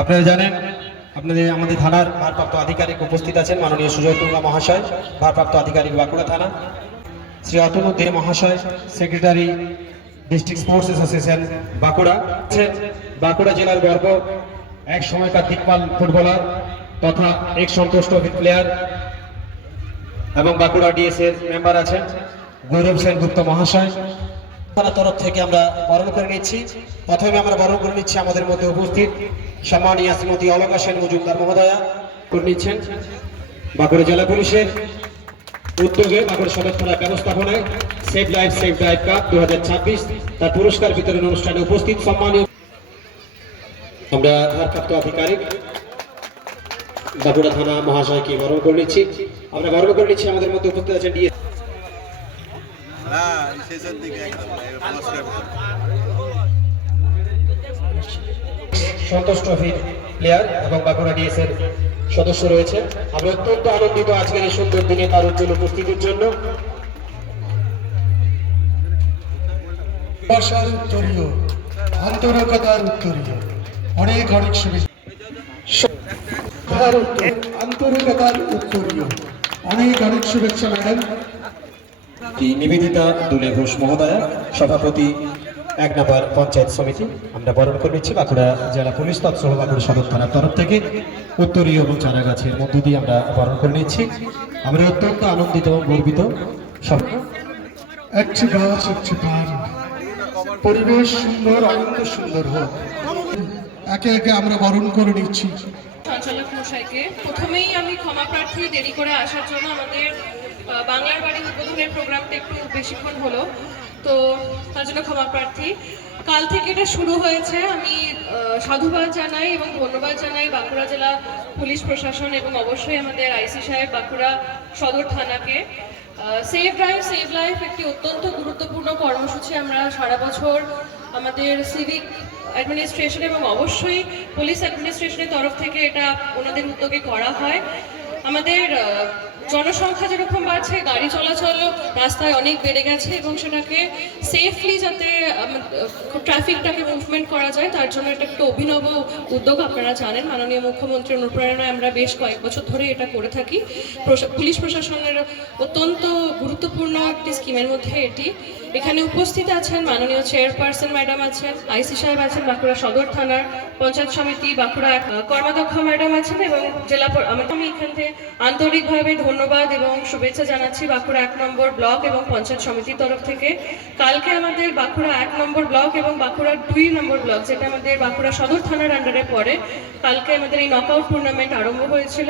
আপনারা জানেন আমাদের থানার ভারপ্রাপ্ত আধিকারিক উপস্থিত আছেন, মাননীয় সুজয় তুঙ্গা মহাশয়, ভারপ্রাপ্ত আধিকারিক বাঁকুড়া থানা, শ্রী অতনু দে মহাশয়, secretary district sports association Bankura. Bankura জেলার গর্ব, এক সময়কার দিকপাল ফুটবলার তথা এক সন্তুষ্ট প্লেয়ার এবং বাঁকুড়া ডিএস এর মেম্বার আছেন গৌরব সেনগুপ্ত মহাশয়। তরফ থেকে আমরা বরণ করে নিচ্ছি। প্রথমে আমরা বরণ করে নিচ্ছি আমাদের মধ্যে উপস্থিত সম্মানীয় শ্রীমতী অলকা সেন মজুমদার মহোদয়া করে নিচ্ছেন। বাঁকুড়া জেলা পুলিশের উদ্যোগে বাঁকুড়া সদর থানার ব্যবস্থাপনায় save life save drive cup 2026 তার পুরস্কার বিতরণ অনুষ্ঠানে উপস্থিত সম্মানীয় আমরা ভারপ্রাপ্ত আধিকারিক বাঁকুড়া থানা মহাশয়কে বরণ করে নিচ্ছি। আমরা বরণ করে নিচ্ছি আমাদের মধ্যে উপস্থিত আছেন ডিএস সন্তোষ ট্রফির প্লেয়ার এবং বাঁকুড়া ডিএস এর সদস্য রয়েছে। আমরা অত্যন্ত আনন্দিত আজকের এই সুন্দর দিনে তার উজ্জ্বল উপস্থিতির জন্য। আন্তরিকতার উত্তরীয় অনেক অনেক শুভেচ্ছা। আন্তরিকতার উত্তরীয় অনেক অনেক শুভেচ্ছা ম্যাডাম। নিবেদিতা দুলে ঘোষ মহোদয়া, সভাপতি 1 নম্বর পঞ্চায়েত সমিতি, আমরা বরণ করে নিচ্ছি বাঁকুড়া জেলা পুলিশ তৎসহ বাঁকুড়া সদর থানার তরফ থেকে উত্তরীয় এবং চারা গাছের মধ্য দিয়ে আমরা বরণ করে নিচ্ছি। আমরা অত্যন্ত আনন্দিত এবং গর্বিত। সব একটি গাছ একটি প্রাণ, পরিবেশ সুন্দর, আনন্দ সুন্দর হোক। একে একে আমরা বরণ করে নিচ্ছি। সঞ্চালক মশাইকে প্রথমেই আমি ক্ষমা প্রার্থী দেরি করে আসার জন্য। আমাদের বাংলার বাড়ি উদ্বোধনের প্রোগ্রামটা একটু বেশিক্ষণ হলো, তো তার জন্য ক্ষমা প্রার্থী। কাল থেকে এটা শুরু হয়েছে। আমি সাধুবাদ জানাই এবং ধন্যবাদ জানাই বাঁকুড়া জেলা পুলিশ প্রশাসন এবং অবশ্যই আমাদের আইসি সাহেব বাঁকুড়া সদর থানাকে। সেভ ড্রাইভ সেভ লাইফ একটি অত্যন্ত গুরুত্বপূর্ণ কর্মসূচি। আমরা সারা বছর আমাদের সিভিক অ্যাডমিনিস্ট্রেশন এবং অবশ্যই পুলিশ অ্যাডমিনিস্ট্রেশনের তরফ থেকে এটা ওনাদের উদ্যোগে করা হয়। আমাদের জনসংখ্যা যেরকম বাড়ছে, গাড়ি চলাচল রাস্তায় অনেক বেড়ে গেছে এবং সেটাকে সেফলি যাতে ট্রাফিকটাকে মুভমেন্ট করা যায় তার জন্য এটা একটা অভিনব উদ্যোগ। আপনারা জানেন মাননীয় মুখ্যমন্ত্রীর অনুপ্রেরণায় আমরা বেশ কয়েক বছর ধরে এটা করে থাকি। পুলিশ প্রশাসনের অত্যন্ত গুরুত্বপূর্ণ একটি স্কিমের মধ্যে এটি। এখানে উপস্থিত আছেন মাননীয় চেয়ারপারসন ম্যাডাম আছেন, আইসি সাহেব আছেন বাঁকুড়া সদর থানার, পঞ্চায়েত সমিতি বাঁকুড়া কর্মাধ্যক্ষ ম্যাডাম আছেন এবং জেলা। আমি এখান থেকে আন্তরিকভাবে ধন্যবাদ এবং শুভেচ্ছা জানাচ্ছি বাঁকুড়া 1 নম্বর ব্লক এবং পঞ্চায়েত সমিতির তরফ থেকে। কালকে আমাদের বাঁকুড়া 1 নম্বর ব্লক এবং বাঁকুড়া 2 নম্বর ব্লক, যেটা আমাদের বাঁকুড়া সদর থানার আন্ডারে পড়ে, কালকে আমাদের এই নকআউট টুর্নামেন্ট আরম্ভ হয়েছিল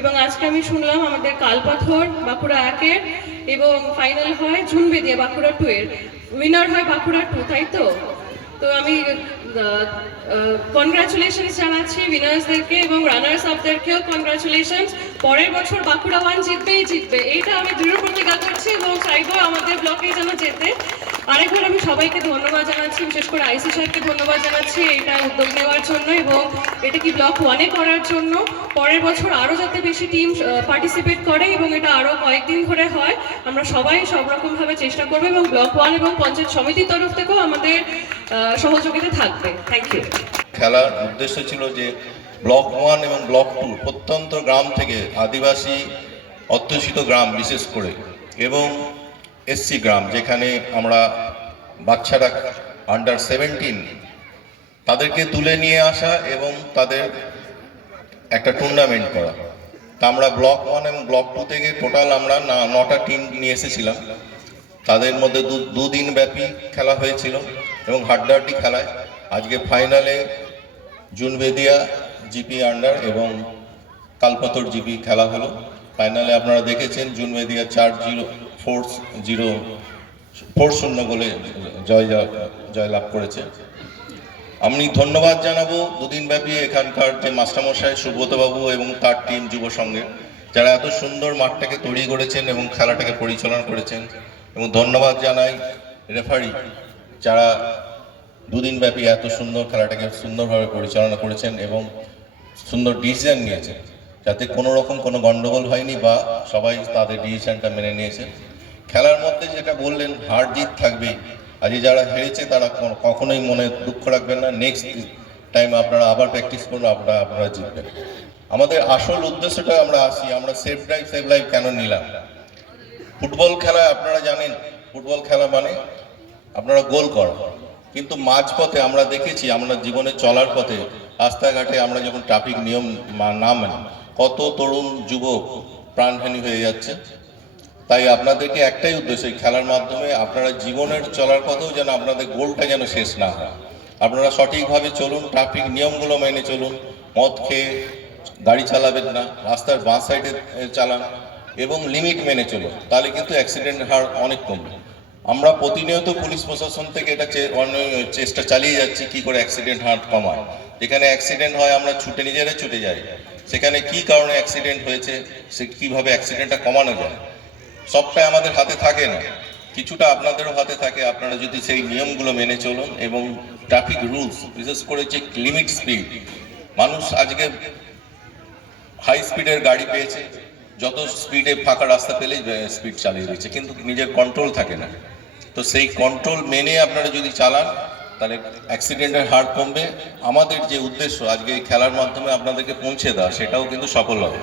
এবং আজকে আমি শুনলাম আমাদের কালপাথর বাঁকুড়া 1-এর এবং ফাইনাল হয় জুনবেদিয়া বাঁকুড়া 2 এর। উইনার হয় বাঁকুড়া 2, তাই তো? তো আমি কনগ্রাচুলেশনস জানাচ্ছি উইনার্সদেরকে এবং রানার্স আপদেরকেও কনগ্রাচুলেশনস। পরের বছর বাঁকুড়া 1 জিতবেই জিতবে, এইটা আমি দৃঢ় প্রতিজ্ঞা করছি এবং চাইবো আমাদের ব্লকে যেন যেতে। আরেকবার আমি সবাইকে ধন্যবাদ জানাচ্ছি, বিশেষ করে আইসি সাহেবকে ধন্যবাদ জানাচ্ছি এটা উদ্যোগ নেওয়ার জন্য এবং এটা কি ব্লক 1-এ করার জন্য। পরের বছর আরও যাতে বেশি টিম পার্টিসিপেট করে এবং এটা আরও কয়েকদিন ধরে হয়, আমরা সবাই সব রকমভাবে চেষ্টা করবো এবং ব্লক 1 এবং পঞ্চায়েত সমিতির তরফ থেকেও আমাদের সহযোগিতা থাকবে। Thank you. খেলার উদ্দেশ্য ছিল যে ব্লক 1 এবং ব্লক 2 প্রত্যন্ত গ্রাম থেকে, আদিবাসী অধ্যুষিত গ্রাম বিশেষ করে এবং এসসি গ্রাম, যেখানে আমরা বাচ্চারা আন্ডার 17 তাদেরকে তুলে নিয়ে আসা এবং তাদের একটা টুর্নামেন্ট করা। তা আমরা ব্লক 1 এবং ব্লক 2 থেকে টোটাল আমরা 9টা টিম নিয়ে এসেছিলাম। তাদের মধ্যে 2 দিন ব্যাপী খেলা হয়েছিল এবং হাড্ডাহাড্ডি খেলায় আজকে ফাইনালে জুনবেদিয়া জিপি আন্ডার এবং কালপাথর জিপি খেলা হলো। ফাইনালে আপনারা দেখেছেন জুনবেদিয়া 4-0 গোলে জয়লাভ করেছে। আমি ধন্যবাদ জানাবো 2 দিন ব্যাপী এখানকার যে মাস্টারমশাই সুব্রতবাবু এবং তার টিম যুব সঙ্গে, যারা এত সুন্দর মাঠটাকে তৈরি করেছেন এবং খেলাটাকে পরিচালনা করেছেন। এবং ধন্যবাদ জানাই রেফারি, যারা 2 দিন ব্যাপী এত সুন্দর খেলাটাকে সুন্দরভাবে পরিচালনা করেছেন এবং সুন্দর ডিসিশন নিয়েছেন, যাতে কোনো রকম কোনো গন্ডগোল হয়নি বা সবাই তাদের ডিসিশনটা মেনে নিয়েছে। খেলার মধ্যে যেটা বললেন হার জিত থাকবেই, আজকে যারা হেরেছে তারা কখনোই মনে দুঃখ রাখবেন না, নেক্সট টাইম আপনারা আবার প্র্যাকটিস করুন, আপনারা জিতবেন। আমাদের আসল উদ্দেশ্যটা আমরা আসি, আমরা সেভ লাইফ কেন নিলাম? ফুটবল খেলা আপনারা জানেন, ফুটবল খেলা মানে আপনারা গোল করা, কিন্তু মাঝপথে আমরা দেখেছি, আমরা জীবনে চলার পথে রাস্তাঘাটে আমরা যখন ট্রাফিক নিয়ম না মানি, কত তরুণ যুবক প্রাণহানি হয়ে যাচ্ছে। তাই আপনাদেরকে একটাই উদ্দেশ্য, এই খেলার মাধ্যমে আপনারা জীবনের চলার পথেও যেন আপনাদের গোলটা যেন শেষ না হয়। আপনারা সঠিকভাবে চলুন, ট্রাফিক নিয়মগুলো মেনে চলুন, মদ খেয়ে গাড়ি চালাবেন না, রাস্তার বাঁ সাইডে চালান এবং লিমিট মেনে চলুন, তাহলে কিন্তু অ্যাক্সিডেন্ট হার অনেক কমবে। আমরা প্রতিনিয়ত পুলিশ প্রশাসন থেকে এটা চেষ্টা চালিয়ে যাচ্ছি কি করে অ্যাক্সিডেন্ট হার কমায়। যেখানে অ্যাক্সিডেন্ট হয় আমরা নিজেরা ছুটে যাই, সেখানে কি কারণে অ্যাক্সিডেন্ট হয়েছে, সে কিভাবে অ্যাক্সিডেন্টটা কমানো যায়, সবটাই আমাদের হাতে থাকে না, কিছুটা আপনাদেরও হাতে থাকে। আপনারা যদি সেই নিয়মগুলো মেনে চলুন এবং ট্রাফিক রুলস, বিশেষ করে যে লিমিট স্পিড, মানুষ আজকে হাই স্পিডের গাড়ি পেয়েছে, যত স্পিডে ফাঁকা রাস্তা পেলেই স্পিড চালিয়ে দিচ্ছে, কিন্তু নিজের কন্ট্রোল থাকে না। তো সেই কন্ট্রোল মেনে আপনারা যদি চালান তাহলে অ্যাক্সিডেন্টের হার কমবে। আমাদের যে উদ্দেশ্য আজকে এই খেলার মাধ্যমে আপনাদেরকে পৌঁছে দেওয়া, সেটাও কিন্তু সফল হবে।